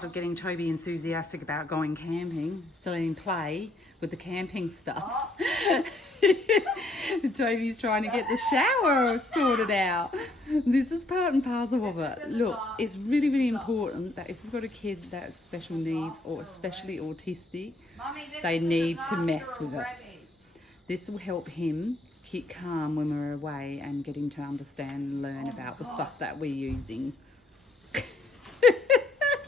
started getting Toby enthusiastic about going camping, still letting him play with the camping stuff. Toby's trying to get the shower sorted out. This is part and parcel of it. Look, it's really, really important that if you've got a kid that's special needs or especially autistic, they need to mess with it. This will help him keep calm when we're away and get him to understand and learn about the stuff that we're using.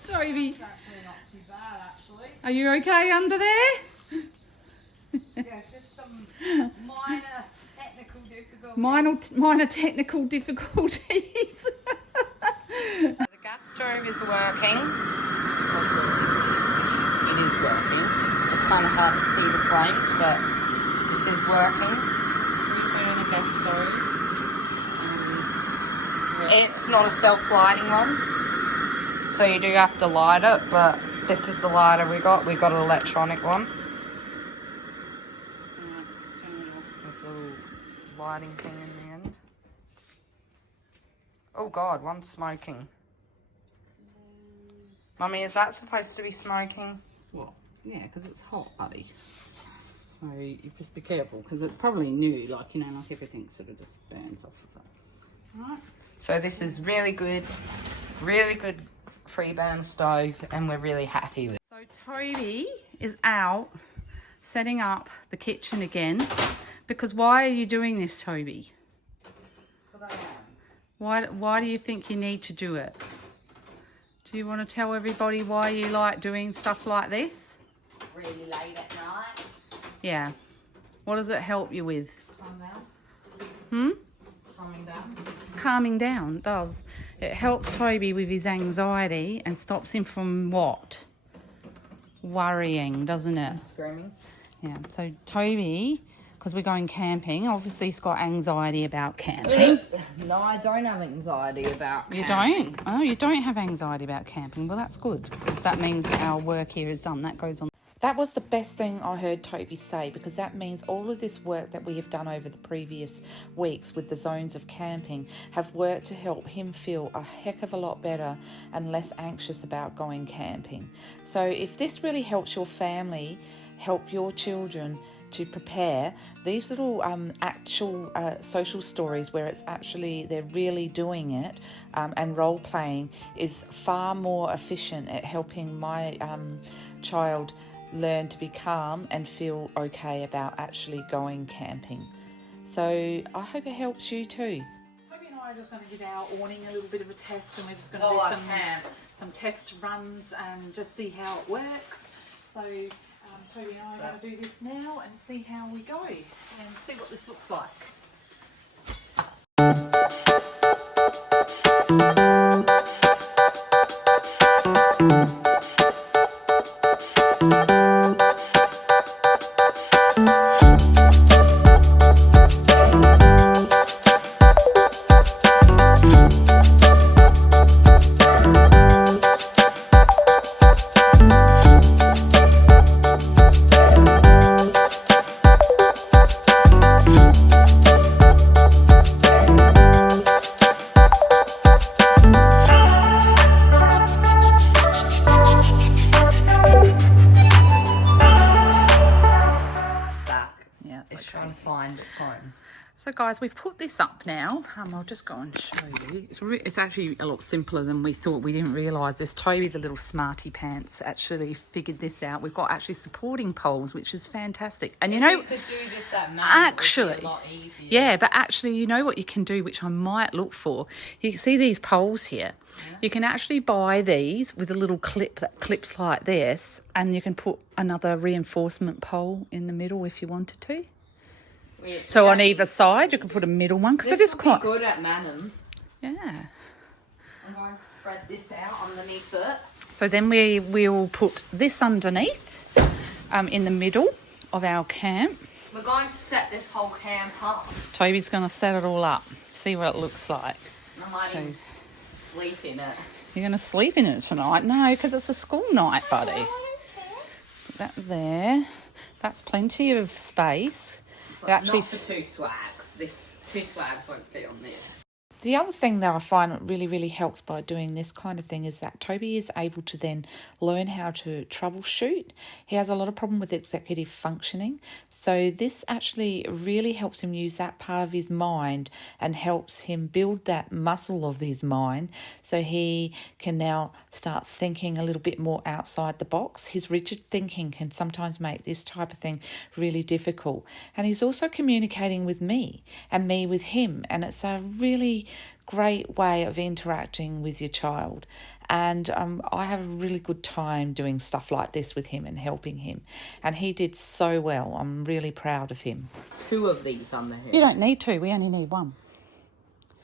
Toby, It's actually not too bad, actually. are you okay under there? Yeah, just some minor technical difficulties. Minor technical difficulties. The gas stove is working. It is working. It's kind of hard to see the flames, but this is working. We turn a gas stove. It's not a self-lighting one, so you do have to light it, but this is the lighter we got. We got an electronic one. This little lighting thing in the end. Oh God, one's smoking. Mummy, is that supposed to be smoking? Well, yeah, because it's hot, buddy. So you just be careful, because it's probably new, like everything sort of just burns off of it. All right. So this is really good free burn stove, and we're really happy with it. So Toby is out setting up the kitchen again, because why are you doing this, Toby? Why do you think you need to do it? Do you want to tell everybody why you like doing stuff like this? Really late at night. Yeah. What does it help you with? Calm down. Hmm? Calming down. Calming down, it does. It helps Toby with his anxiety and stops him from what? Worrying, doesn't it? Screaming. Yeah, so Toby, because we're going camping, obviously he's got anxiety about camping. No, I don't have anxiety about You camping. don't? Oh, you don't have anxiety about camping. Well, that's good, because that means our work here is done. That goes on. That was the best thing I heard Toby say, because that means all of this work that we have done over the previous weeks with the zones of camping have worked to help him feel a heck of a lot better and less anxious about going camping. So if this really helps your family, help your children to prepare, these little actual social stories where it's actually they're really doing it and role playing is far more efficient at helping my child learn to be calm and feel okay about actually going camping. So I hope it helps you too. Toby and I are just going to give our awning a little bit of a test, and we're just going to do some test runs and just see how it works. So Toby and I are going to do this now and see how we go and see what this looks like. So guys, we've put this up now. I'll just go and show you. It's actually a lot simpler than we thought. We didn't realise this. Toby, the little smarty pants, actually figured this out. We've got actually supporting poles, which is fantastic. And you know, we could do this at manual, actually, it'd be a lot easier. yeah, but actually, you know what you can do, which I might look for. You can see these poles here. Yeah. You can actually buy these with a little clip that clips like this, and you can put another reinforcement pole in the middle if you wanted to. So on either side, you can put a middle one, because it is quite good at Manum. Yeah. I'm going to spread this out underneath it. So then we will put this underneath, in the middle of our camp. We're going to set this whole camp up. Toby's going to set it all up, see what it looks like. I might even sleep in it. You're going to sleep in it tonight? No, because it's a school night, buddy. Put that there. That's plenty of space. But actually, not for two swags. Two swags won't fit on this. The other thing that I find really helps by doing this kind of thing is that Toby is able to then learn how to troubleshoot. He has a lot of problem with executive functioning. So this actually really helps him use that part of his mind and helps him build that muscle of his mind so he can now start thinking a little bit more outside the box. His rigid thinking can sometimes make this type of thing really difficult. And he's also communicating with me and me with him. And it's a really great way of interacting with your child. And I have a really good time doing stuff like this with him and helping him. And he did so well. I'm really proud of him. 2 of these under here. You don't need 2. We only need 1.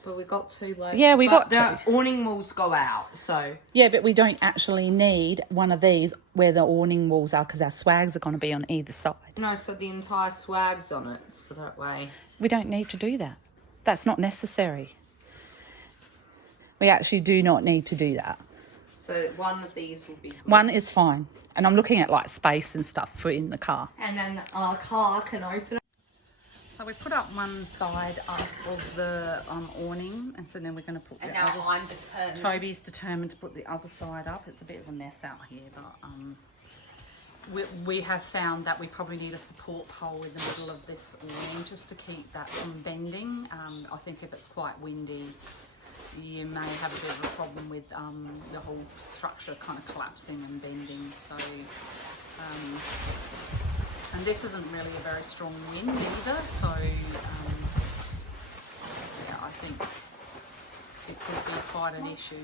But we got 2 left. Yeah, we got 2. The awning walls go out, so... Yeah, but we don't actually need one of these where the awning walls are because our swags are going to be on either side. No, so the entire swag's on it, so that way... We don't need to do that. That's not necessary. We actually do not need to do that. So one of these will be good. One is fine. And I'm looking at like space and stuff for in the car. And then our car can open. So we put up one side up of the awning, and so then we're going to put And the now other. I'm determined. Toby's determined to put the other side up. It's a bit of a mess out here, but we have found that we probably need a support pole in the middle of this awning just to keep that from bending. I think if it's quite windy, you may have a bit of a problem with the whole structure kind of collapsing and bending. So, and this isn't really a very strong wind either. So, yeah, I think it could be quite an issue.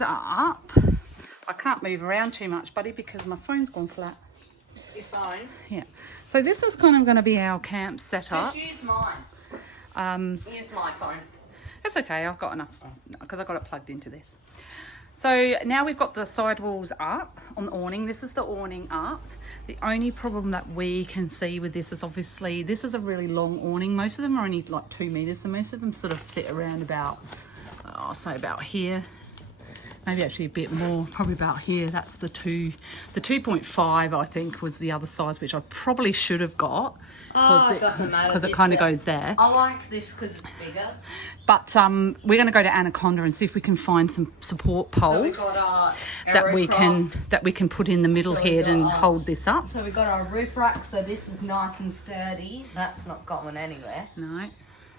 Are up. I can't move around too much, buddy, because my phone's gone flat. Your phone? Yeah. So this is kind of going to be our camp setup. Just use mine. Use my phone. That's okay. I've got enough because I've got it plugged into this. So now we've got the sidewalls up on the awning. This is the awning up. The only problem that we can see with this is obviously this is a really long awning. Most of them are only like 2 meters, so most of them sort of sit around about, I'll say about here. Maybe actually a bit more, probably about here. That's the 2.5 I think was the other size, which I probably should have got. Oh, it doesn't matter. Because it kind of goes there. I like this because it's bigger. But we're going to go to Anaconda and see if we can find some support poles so that we can put in the middle here and hold this up. So we got our roof rack, so this is nice and sturdy. That's not going anywhere. No.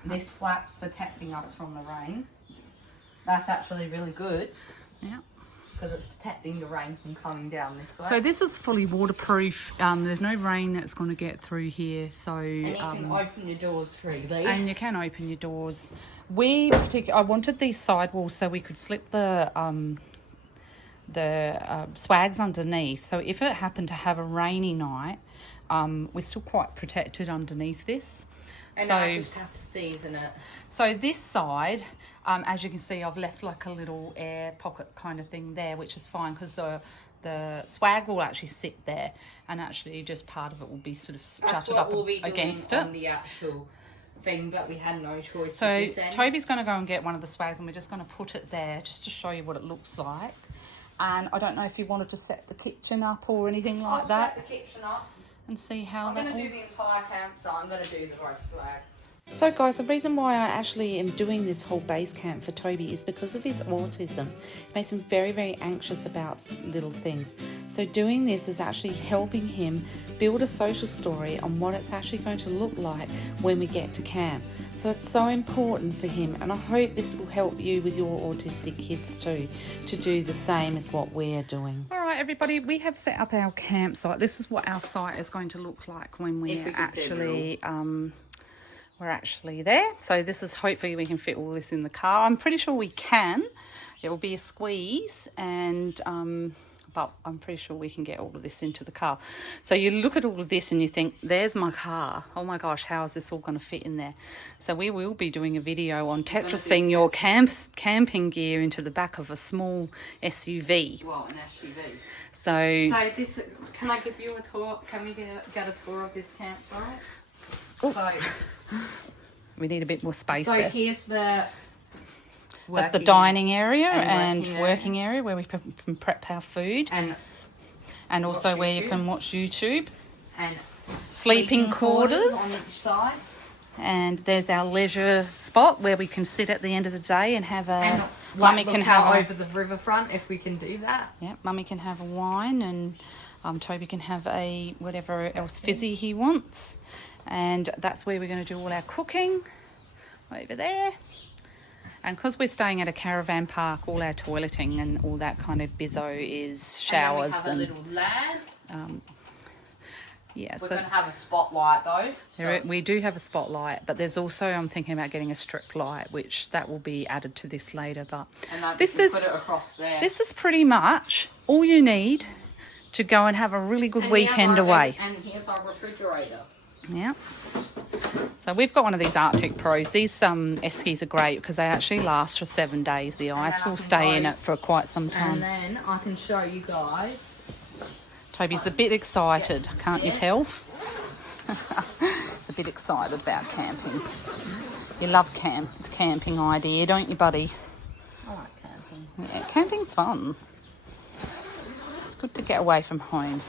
This flat's protecting us from the rain. That's actually really good. Yeah. Because it's protecting the rain from coming down this way. So this is fully waterproof. There's no rain that's going to get through here. So and you can open your doors freely. And you can open your doors. I wanted these sidewalls so we could slip the swags underneath. So if it happened to have a rainy night, we're still quite protected underneath this. And so I just have to season it. So this side, as you can see, I've left like a little air pocket kind of thing there, which is fine because the swag will actually sit there, and actually just part of it will be sort of jutted up against it. On the actual thing, but we had no choice. So Toby's going to go and get one of the swags, and we're just going to put it there just to show you what it looks like. And I don't know if you wanted to set the kitchen up or anything like that. Set the kitchen up. And see how I'm going to do the entire camp, so I'm going to do the roast swag. So guys, the reason why I actually am doing this whole base camp for Toby is because of his autism. It makes him very anxious about little things. So doing this is actually helping him build a social story on what it's actually going to look like when we get to camp. So it's so important for him, and I hope this will help you with your autistic kids too, to do the same as what we're doing. All right, everybody, we have set up our campsite. This is what our site is going to look like when we're actually there. So this is, hopefully we can fit all this in the car. I'm pretty sure we can. It will be a squeeze, and but I'm pretty sure we can get all of this into the car. So you look at all of this and you think, there's my car. Oh my gosh, how is this all going to fit in there? So we will be doing a video on Tetrising your camping gear into the back of a small SUV. Well, an SUV. So this, can I give you a tour? Can we get a tour of this campsite? Oh. So we need a bit more space so there. here's the That's the dining area and and working area where we can prep our food. And also where you can watch YouTube. And Sleeping quarters. on each side. And there's our leisure spot where we can sit at the end of the day and have a... And Mummy look can out have over the riverfront if we can do that. Yeah, Mummy can have a wine and Toby can have a whatever else fizzy he wants. And that's where we're going to do all our cooking, over there. And because we're staying at a caravan park, all our toileting and all that kind of bizzo is showers. And then we have a little land. Yeah, We're so going to have a spotlight though. we do have a spotlight, but there's also, I'm thinking about getting a strip light, which that will be added to this later. But this is put it across there. This is pretty much all you need to go and have a really good weekend away. And here's our refrigerator. Yeah. So we've got one of these Arctic Pros. These Eskies are great because they actually last for 7 days. The ice will stay in it for quite some time. And then I can show you guys. Toby's a bit excited, can't you tell? He's a bit excited about camping. You love the camping idea, don't you, buddy? I like camping. Yeah, camping's fun. It's good to get away from home.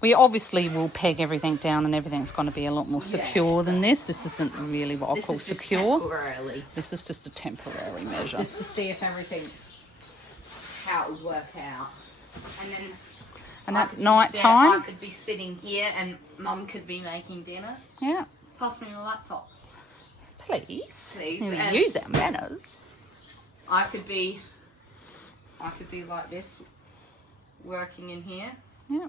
We obviously will peg everything down and everything's going to be a lot more secure than this. This isn't really what I call secure. This is just a temporary measure. Just to see if everything, how it would work out. And then at night time, I could be sitting here and Mum could be making dinner. Yeah. Pass me the laptop. Please. Please. We use our manners. I could be like this, working in here. Yeah.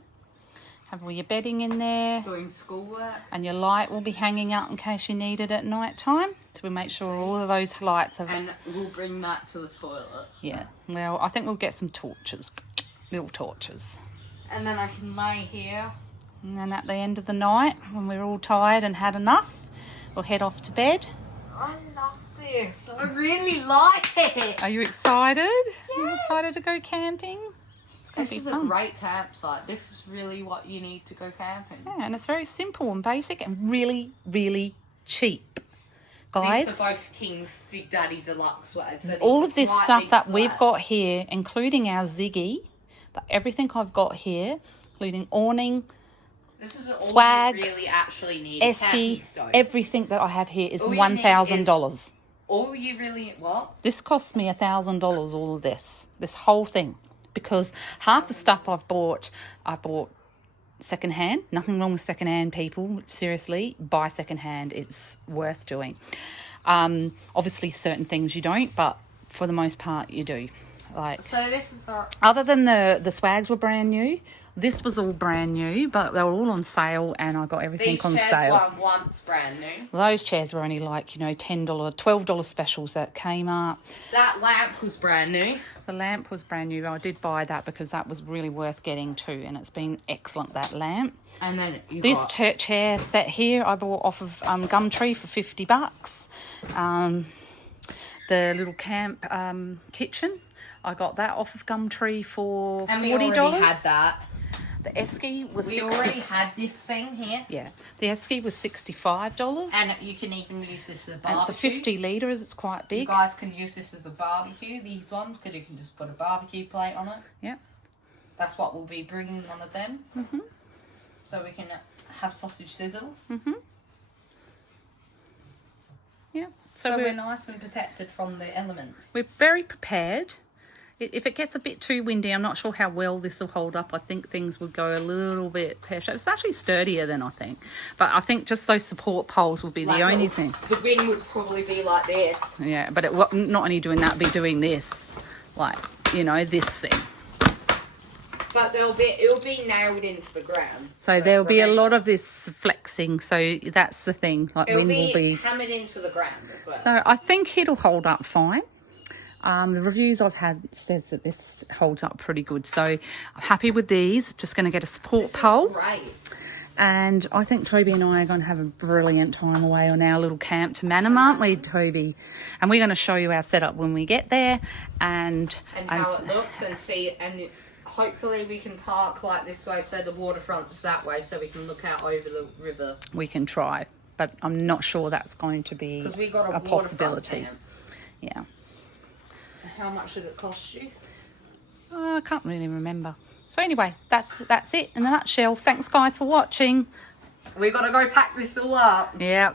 Have all your bedding in there. Doing schoolwork. And your light will be hanging up in case you need it at night time. So we make sure all of those lights are... And we'll bring that to the toilet. Yeah. Well, I think we'll get some torches. Little torches. And then I can lay here. And then at the end of the night, when we're all tired and had enough, we'll head off to bed. I love this. I really like it. Are you excited? Yes. Are you excited to go camping? This is a great campsite. This is really what you need to go camping. Yeah, and it's very simple and basic and really, really cheap. Guys, these are both King's Big Daddy Deluxe sweaters. All of this stuff that we've got here, including our Ziggy, but everything I've got here, including awning, this is all swags, you really actually need. Esky, everything that I have here is $1,000. All you really, what? This cost me $1,000, all of this whole thing. Because half the stuff I bought secondhand. Nothing wrong with secondhand, people. Seriously, buy secondhand. It's worth doing. Obviously, certain things you don't, but for the most part, you do. Like, so this is our... Other than the swags were brand new, this was all brand new, but they were all on sale, and I got everything on sale. These chairs were once brand new. Those chairs were only like, $10, $12 specials at Kmart. That lamp was brand new. The lamp was brand new. I did buy that because that was really worth getting too, and it's been excellent, that lamp. And then this chair set here I bought off of Gumtree for $50. The little camp kitchen, I got that off of Gumtree for $40. And we already had that. The Esky was We already had this thing here. Yeah, the Esky was $65. And you can even use this as a barbecue. And it's a 50 litres, it's quite big. You guys can use this as a barbecue, these ones, because you can just put a barbecue plate on it. Yeah. That's what we'll be bringing one of them. Mm-hmm. So we can have sausage sizzle. Mm-hmm. Yeah. So we're nice and protected from the elements. We're very prepared. If it gets a bit too windy, I'm not sure how well this will hold up. I think things would go a little bit pear-shaped. It's actually sturdier than I think. But I think just those support poles will be the only thing. The wind would probably be like this. Yeah, but not only doing that, be doing this. Like, this thing. But it'll be nailed into the ground. So there'll be a lot of this flexing. So that's the thing. Like, wind will be hammered into the ground as well. So I think it'll hold up fine. The reviews I've had says that this holds up pretty good. So I'm happy with these. Just going to get a support pole. Great. And I think Toby and I are going to have a brilliant time away on our little camp to Manham, aren't we, Toby? And we're going to show you our setup when we get there. And how it looks and see, and hopefully we can park like this way so the waterfront's that way so we can look out over the river. We can try, but I'm not sure that's going to be Because we got a possibility. Camp. Yeah. How much did it cost you? I can't really remember. So anyway, that's it in a nutshell. Thanks guys for watching. We got to go pack this all up. Yeah.